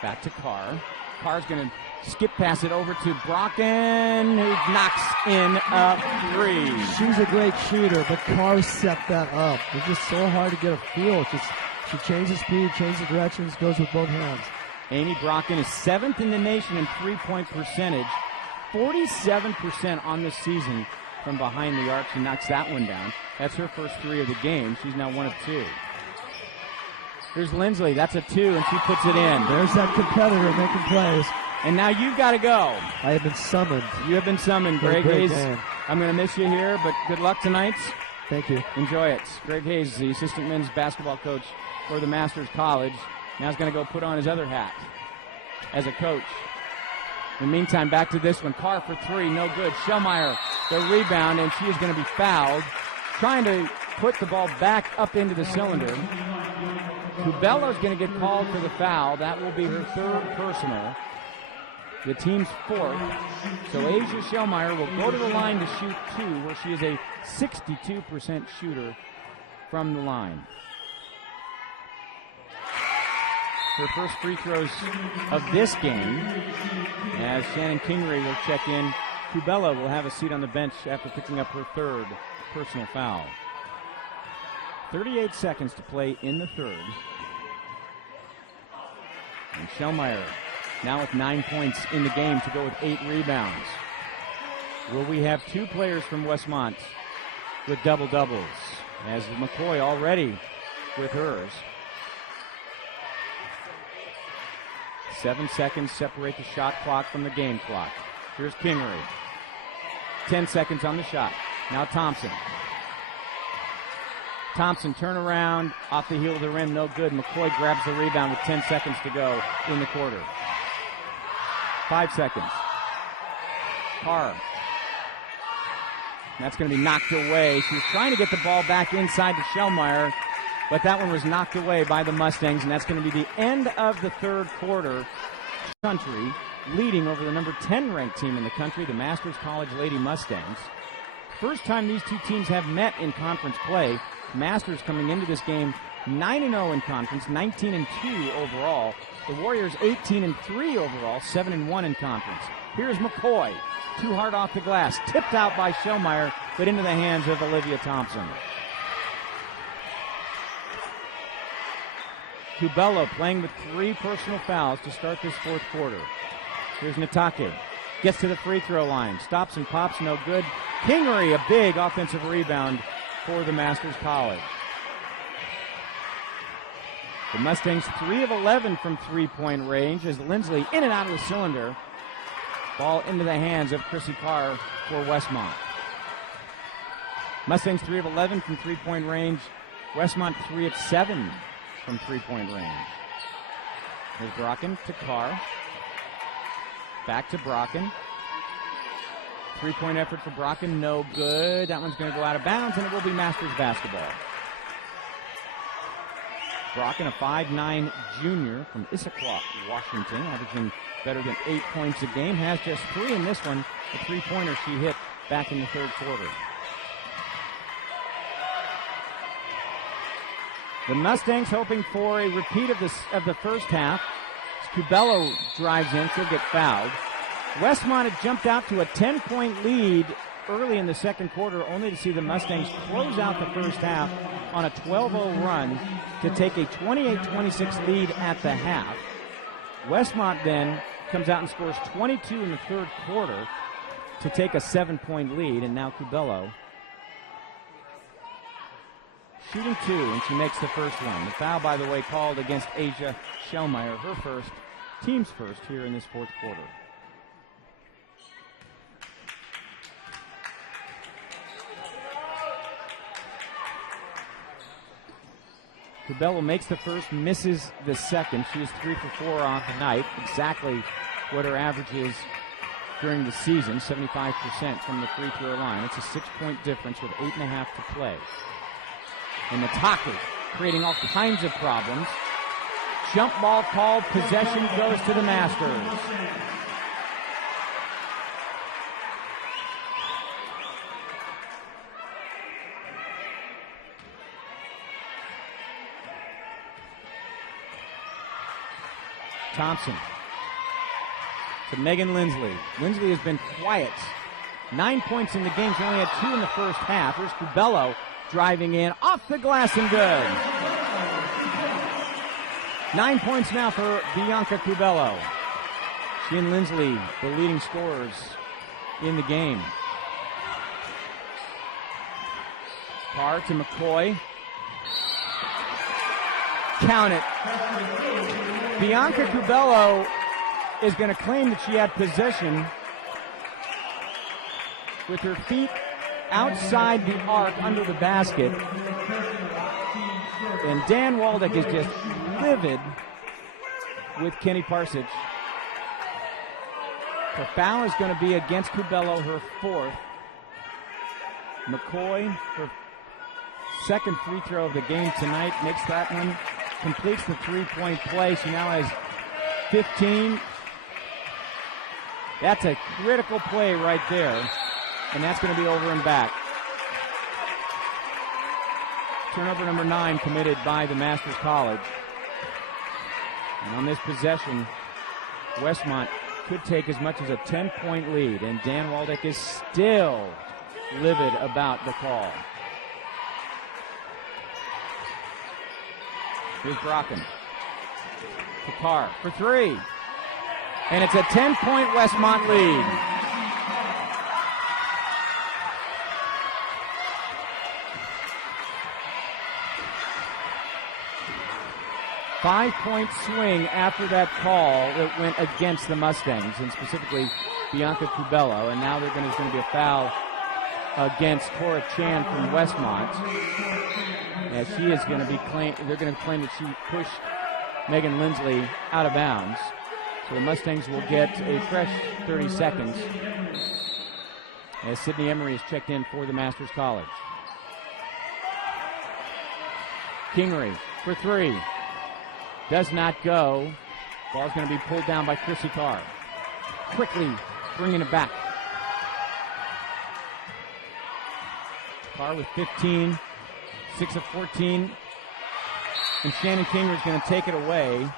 Back to Karr. Karr's going to skip pass it over to Brocken, who knocks in a three. She's a great shooter, but Karr set that up. It's just so hard to get a feel. She changes speed, changes directions, goes with both hands. Amy Brocken is 7th in the nation in three-point percentage. 47% on the season from behind the arc. She knocks that one down. That's her first three of the game. She's now 1 of 2. Here's Lindsley. That's a 2, and she puts it in. There's that competitor making plays. And now you've got to go. I have been summoned. You have been summoned, Greg Hayes. I'm going to miss you here, but good luck tonight. Thank you. Enjoy it. Greg Hayes, the assistant men's basketball coach for the Masters College, now he's going to go put on his other hat as a coach. In the meantime, back to this one. Karr for 3, no good. Schellmeyer, the rebound, and she is going to be fouled. Trying to put the ball back up into the cylinder. Kubello's going to get called for the foul. That will be her 3rd personal. The team's 4th. So Asia Schellmeyer will go to the line to shoot 2, where she is a 62% shooter from the line. Her first free throws of this game, as Shannon Kingery will check in. Kubello will have a seat on the bench after picking up her 3rd personal foul. 38 seconds to play in the third. And Schellmeyer now with 9 points in the game to go with 8 rebounds. Will we have 2 players from Westmont with double-doubles, as McCoy already with hers. 7 seconds separate the shot clock from the game clock. Here's Kingery. 10 seconds on the shot. Now Thompson. Thompson turnaround off the heel of the rim, no good. McCoy grabs the rebound with 10 seconds to go in the quarter. 5 seconds. Karr. That's going to be knocked away. She was trying to get the ball back inside to Schellmeyer, but that one was knocked away by the Mustangs, and that's going to be the end of the third quarter. Country leading over the number 10 ranked team in the country, the Masters College Lady Mustangs. First time these two teams have met in conference play. Masters coming into this game 9-0 in conference, 19-2 overall. The Warriors 18-3 overall, 7-1 in conference. Here's McCoy. Too hard off the glass. Tipped out by Schellmeyer, but into the hands of Olivia Thompson. Kubello playing with 3 personal fouls to start this fourth quarter. Here's Natake. Gets to the free throw line. Stops and pops, no good. Kingery, a big offensive rebound for the Masters College. The Mustangs 3 of 11 from three-point range as Lindsley in and out of the cylinder. Ball into the hands of Krissy Karr for Westmont. Mustangs 3 of 11 from three-point range. Westmont 3 of 7 from three-point range. Here's Brocken to Karr. Back to Brocken. Three-point effort for Brocken, no good. That one's going to go out of bounds, and it will be Masters basketball. Brocken, a 5'9" junior from Issaquah, Washington, averaging better than 8 points a game. Has just 3 in this one. A three-pointer she hit back in the third quarter. The Mustangs hoping for a repeat of the first half. Kubello drives in, she'll get fouled. Westmont had jumped out to a 10-point lead early in the second quarter, only to see the Mustangs close out the first half on a 12-0 run to take a 28-26 lead at the half. Westmont then comes out and scores 22 in the third quarter to take a 7-point lead, and now Cubello shooting 2, and she makes the first one. The foul, by the way, called against Asia Schellmeyer, her first, team's first here in this fourth quarter. Cubello makes the first, misses the second. She is 3 for 4 on the night, exactly what her average is during the season, 75% from the free throw line. It's a 6-point difference with 8.5 to play. And the Taki creating all kinds of problems. Jump ball called, possession goes to the Masters. Thompson to Megan Lindsley. Lindsley has been quiet. 9 points in the game. She only had 2 in the first half. Here's Cubello driving in off the glass and good. 9 points now for Bianca Cubello. She and Lindsley, the leading scorers in the game. Karr to McCoy. Count it. Bianca Cubello is going to claim that she had possession with her feet outside the arc under the basket. And Dan Waldeck is just livid with Kenny Parsich. The foul is going to be against Cubello, her fourth. McCoy, her second free throw of the game tonight, makes that one. Completes the three-point play. She now has 15. That's a critical play right there. And that's going to be over and back. Turnover number 9 committed by the Masters College. And on this possession, Westmont could take as much as a 10-point lead. And Dan Waldeck is still livid about the call. Here's Brocken to Karr for 3. And it's a 10-point Westmont lead. Five-point swing after that call that went against the Mustangs, and specifically Bianca Cubello. And now there's going to be a foul against Cora Chan from Westmont. As she is going to be they're going to claim that she pushed Megan Lindsley out of bounds. So the Mustangs will get a fresh 30 seconds as Sydney Emery is checked in for the Masters College. Kingery for 3. Does not go. Ball's going to be pulled down by Krissy Karr. Quickly bringing it back. Karr with 15. 6 of 14. And Shannon Kingery is going to take it away.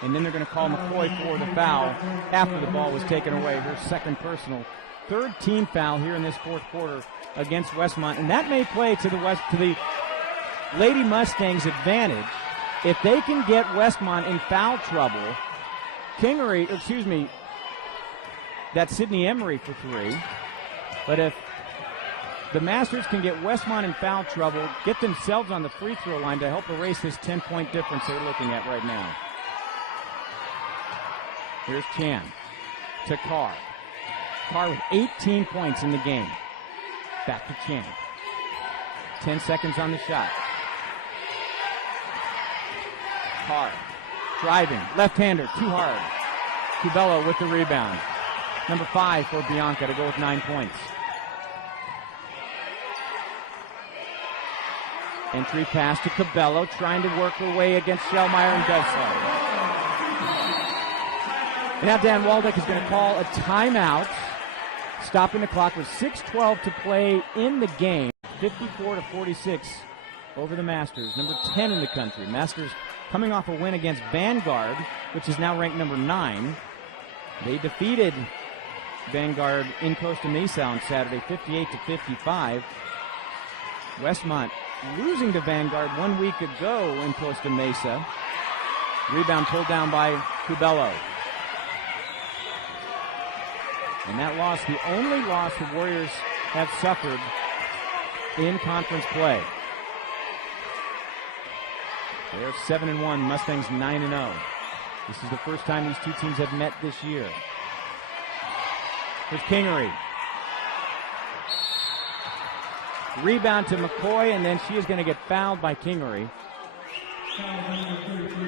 And then they're going to call McCoy for the foul after the ball was taken away. Her second personal. Third team foul here in this fourth quarter against Westmont. And that may play to the Lady Mustangs' advantage. If they can get Westmont in foul trouble, that's Sydney Emery for 3. But if the Masters can get Westmont in foul trouble, get themselves on the free throw line to help erase this 10-point difference they're looking at right now. Here's Chan to Karr. Karr with 18 points in the game. Back to Chan. 10 seconds on the shot. Karr driving, left-hander, too hard. Cubello with the rebound. Number 5 for Bianca to go with 9 points. Entry pass to Cubello, trying to work her way against Schellmeyer, and does so. And now Dan Waldeck is going to call a timeout, stopping the clock with 6:12 to play in the game. 54-46 over the Masters, number 10 in the country. Masters coming off a win against Vanguard, which is now ranked number 9. They defeated Vanguard in Costa Mesa on Saturday, 58-55. Westmont losing to Vanguard 1 week ago in Costa Mesa. Rebound pulled down by Cubello. And that loss, the only loss the Warriors have suffered in conference play. They're 7-1, Mustangs 9-0. This is the first time these two teams have met this year. Here's Kingery. Rebound to McCoy, and then she is going to get fouled by Kingery.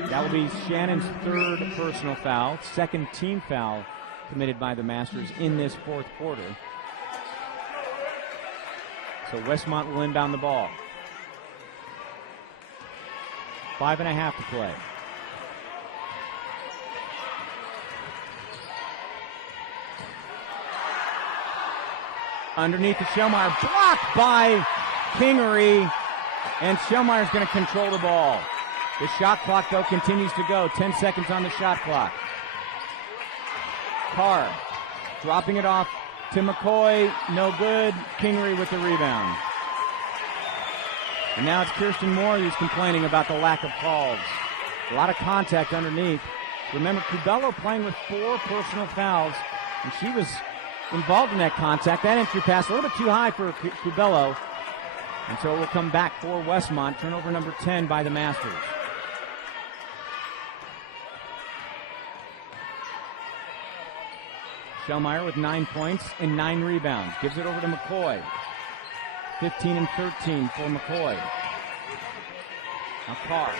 That will be Shannon's third personal foul, second team foul committed by the Masters in this fourth quarter. So Westmont will inbound the ball. 5.5 to play. Underneath to Schellmeyer, blocked by Kingery, and Schellmeyer's going to control the ball. The shot clock, though, continues to go. 10 seconds on the shot clock. Karr dropping it off to McCoy, no good. Kingery with the rebound. And now it's Kirsten Moore who's complaining about the lack of calls. A lot of contact underneath. Remember, Cubello playing with 4 personal fouls, and she was involved in that contact. That entry pass a little bit too high for Cubello. And so it will come back for Westmont. Turnover number 10 by the Masters. Schellmeyer with 9 points and 9 rebounds. Gives it over to McCoy. 15 and 13 for McCoy. Now Karr.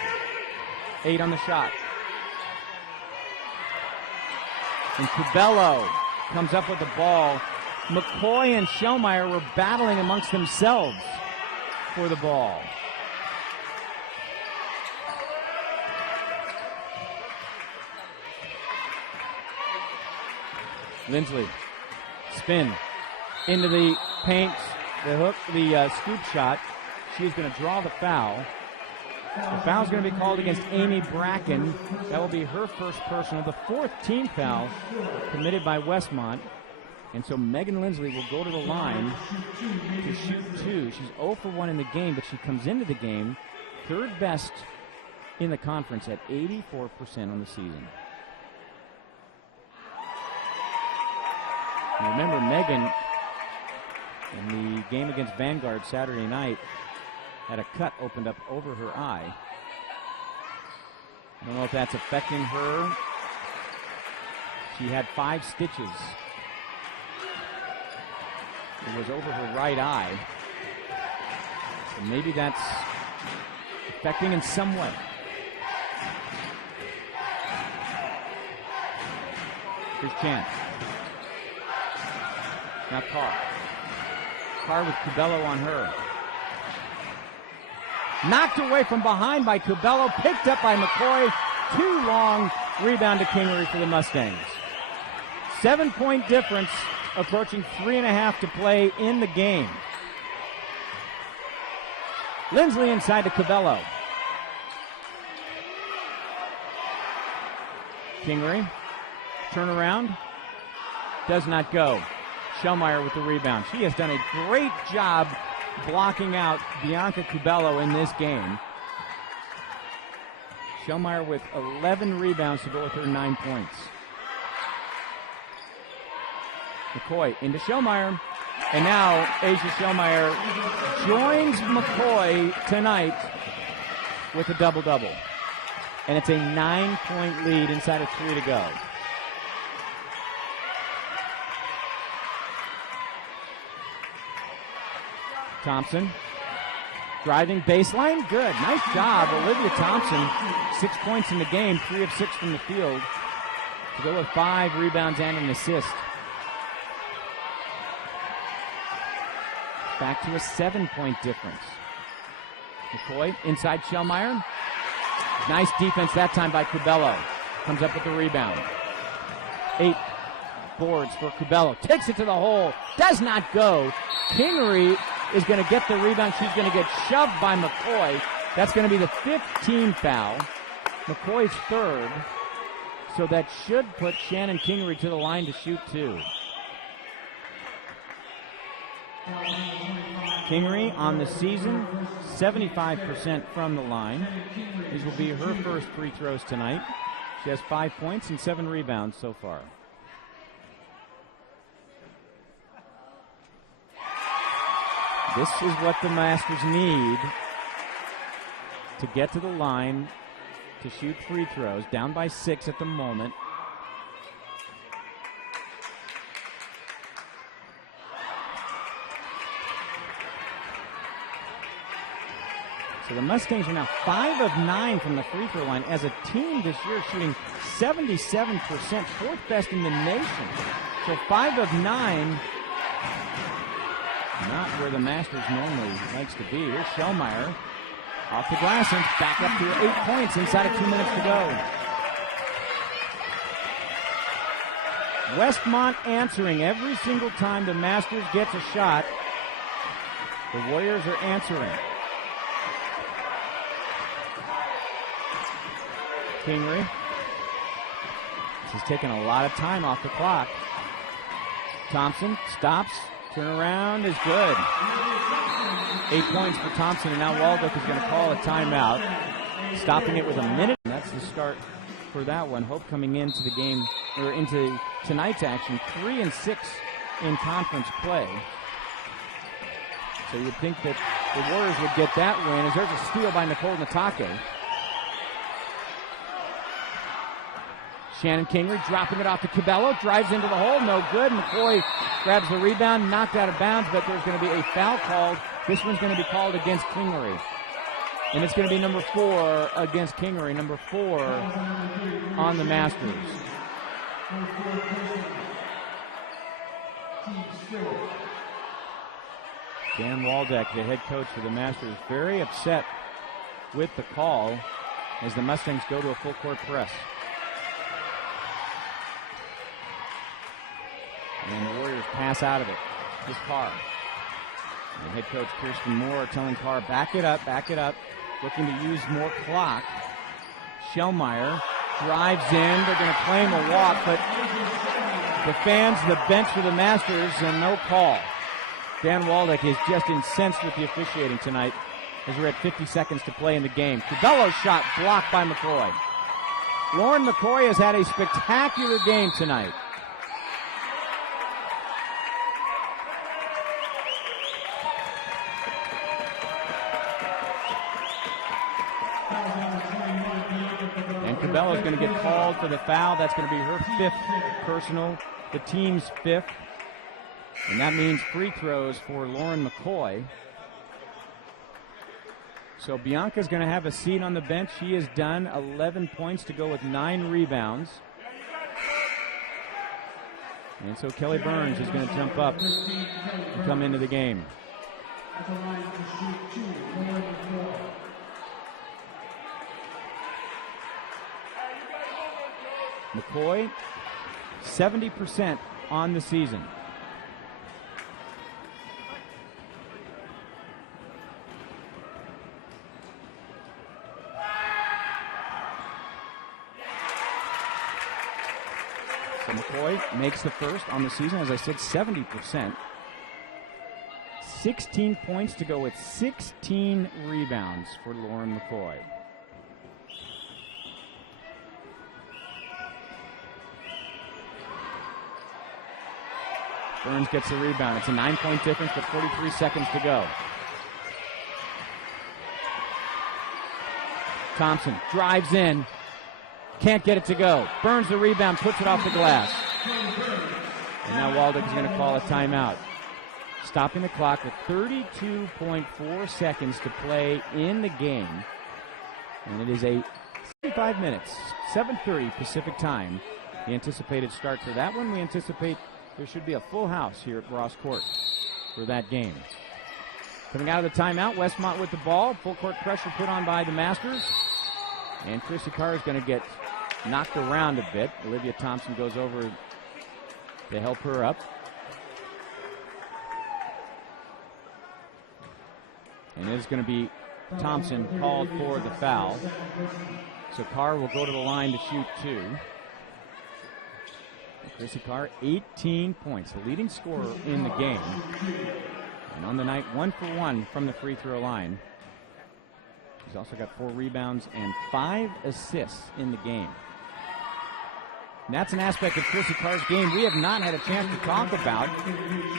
8 on the shot. And Cubello comes up with the ball. McCoy and Schellmeyer were battling amongst themselves for the ball. Lindsley, spin into the paint, the hook, the scoop shot. She's going to draw the foul. The foul's going to be called against Amy Bracken. That will be her first personal, the 4th team foul committed by Westmont. And so Megan Lindsley will go to the line to shoot 2. She's 0 for 1 in the game, but she comes into the game 3rd best in the conference at 84% on the season. And remember, Megan, in the game against Vanguard Saturday night, had a cut opened up over her eye. I don't know if that's affecting her. She had 5 stitches. It was over her right eye. So maybe that's affecting in some way. Here's Chance. Now Karr. Karr with Cubello on her. Knocked away from behind by Cubello. Picked up by McCoy. Too long. Rebound to Kingery for the Mustangs. 7-point difference. Approaching 3.5 to play in the game. Lindsley inside to Cubello. Kingery. Turnaround. Does not go. Schellmeyer with the rebound. She has done a great job blocking out Bianca Cubello in this game. Schellmeyer with 11 rebounds to go with her 9 points. McCoy into Schellmeyer. And now Asia Schellmeyer joins McCoy tonight with a double-double. And it's a 9-point lead inside of 3 to go. Thompson driving baseline. Good. Nice job, Olivia Thompson. 6 points in the game, 3 of 6 from the field. To go with 5 rebounds and an assist. Back to a 7-point difference. McCoy inside Schellmeyer. Nice defense that time by Cubello. Comes up with the rebound. 8 boards for Cubello. Takes it to the hole. Does not go. Kingery is going to get the rebound. She's going to get shoved by McCoy. That's going to be the 5th team foul. McCoy's 3rd. So that should put Shannon Kingery to the line to shoot 2. Kingery on the season, 75% from the line. These will be her first free throws tonight. She has 5 points and 7 rebounds so far. This is what the Masters need to get to the line to shoot free throws. Down by 6 at the moment. So the Mustangs are now 5 of 9 from the free throw line. As a team this year, shooting 77%, 4th best in the nation. So 5 of 9, not where the Masters normally likes to be. Here's Shellmeyer off the glass and back up to 8 points inside of 2 minutes to go. Westmont answering every single time the Masters gets a shot. The Warriors are answering. Kingery. This is taking a lot of time off the clock. Thompson stops. Turnaround is good. 8 points for Thompson, and now Waldeck is going to call a timeout. Stopping it with a minute. That's the start for that one. Hope coming into the game, or into tonight's action, 3-6 in conference play. So you'd think that the Warriors would get that win, as there's a steal by Nicole Natake. Shannon Kingery dropping it off to Cabello, drives into the hole, no good. McCoy grabs the rebound, knocked out of bounds, but there's going to be a foul called. This one's going to be called against Kingery. And it's going to be number 4 against Kingery, number 4 on the Masters. Dan Waldeck, the head coach for the Masters, very upset with the call as the Mustangs go to a full court press. And the Warriors pass out of it. Here's Karr. And head coach Kirsten Moore telling Karr, back it up, looking to use more clock. Shellmeyer drives in. They're going to claim a walk, but the fans, the bench for the Masters, and no call. Dan Waldeck is just incensed with the officiating tonight as we're at 50 seconds to play in the game. Cabello's shot blocked by McCoy. Lauren McCoy has had a spectacular game tonight. Cabello's going to get called for the foul. That's going to be her 5th personal, the team's 5th. And that means free throws for Lauren McCoy. So Bianca's going to have a seat on the bench. She has done 11 points to go with 9 rebounds. And so Kelly Burns is going to jump up and come into the game. McCoy, 70% on the season. So McCoy makes the first on the season, as I said, 70%. 16 points to go with 16 rebounds for Lauren McCoy. Burns gets the rebound. It's a 9-point difference with 43 seconds to go. Thompson drives in. Can't get it to go. Burns the rebound, puts it off the glass. And now Waldeck is going to call a timeout. Stopping the clock with 32.4 seconds to play in the game. And it is a 75 minutes, 7:30 Pacific time. The anticipated start for that one. We anticipate there should be a full house here at Ross Court for that game. Coming out of the timeout, Westmont with the ball. Full court pressure put on by the Masters. And Krissy Karr is going to get knocked around a bit. Olivia Thompson goes over to help her up. And it is going to be Thompson called for the foul. So Karr will go to the line to shoot 2. Krissy Karr, 18 points, the leading scorer in the game. And on the night, 1 for 1 from the free throw line. She's also got 4 rebounds and 5 assists in the game. And that's an aspect of Krissy Karr's game we have not had a chance to talk about.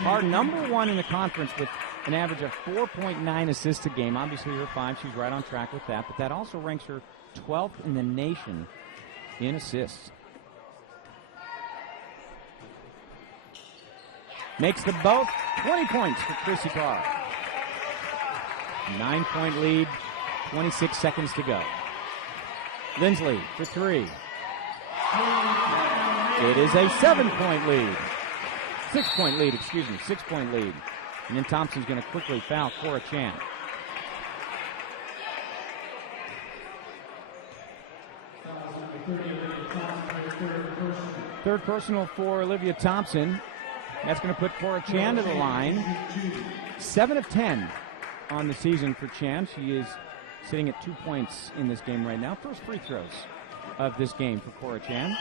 Karr, number 1 in the conference with an average of 4.9 assists a game. Obviously, her 5, she's right on track with that. But that also ranks her 12th in the nation in assists. Makes them both 20 points for Krissy Karr. 9-point lead, 26 seconds to go. Lindsley for 3. It is a 7-point lead. 6-point lead, 6-point lead. And then Thompson's going to quickly foul Cora Chan. Third personal for Olivia Thompson. That's going to put Cora Chan to the line. 7 of 10 on the season for Chan. She is sitting at 2 points in this game right now. First free throws of this game for Cora Chan.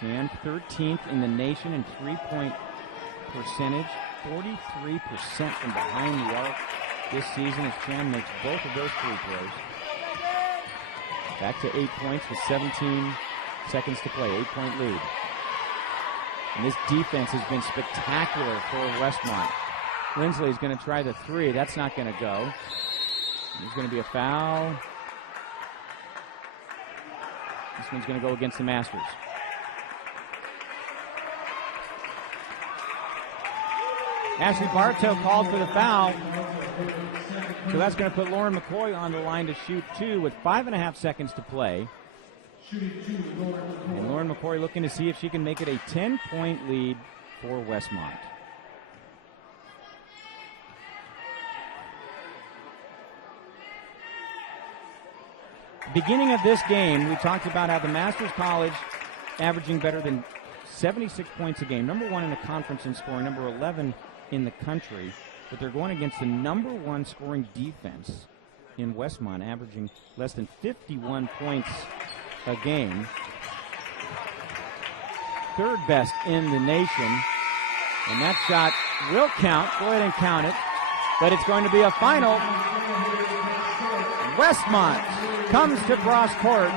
Chan 13th in the nation in three-point percentage. 43% from behind the arc this season as Chan makes both of those free throws. Back to 8 points with 17 seconds to play. 8-point lead. And this defense has been spectacular for Westmont. Lindsley is going to try the 3. That's not going to go. There's going to be a foul. This one's going to go against the Masters. Ashley Bartow called for the foul. So that's going to put Lauren McCoy on the line to shoot 2 with 5.5 seconds to play. And Lauren McCoy looking to see if she can make it a 10-point lead for Westmont. Beginning of this game, we talked about how the Masters College averaging better than 76 points a game. Number 1 in the conference in scoring, number 11 in the country. But they're going against the number 1 scoring defense in Westmont, averaging less than 51 points a game. Third best in the nation. And that shot will count. Go ahead and count it. But it's going to be a final. Westmont comes to cross court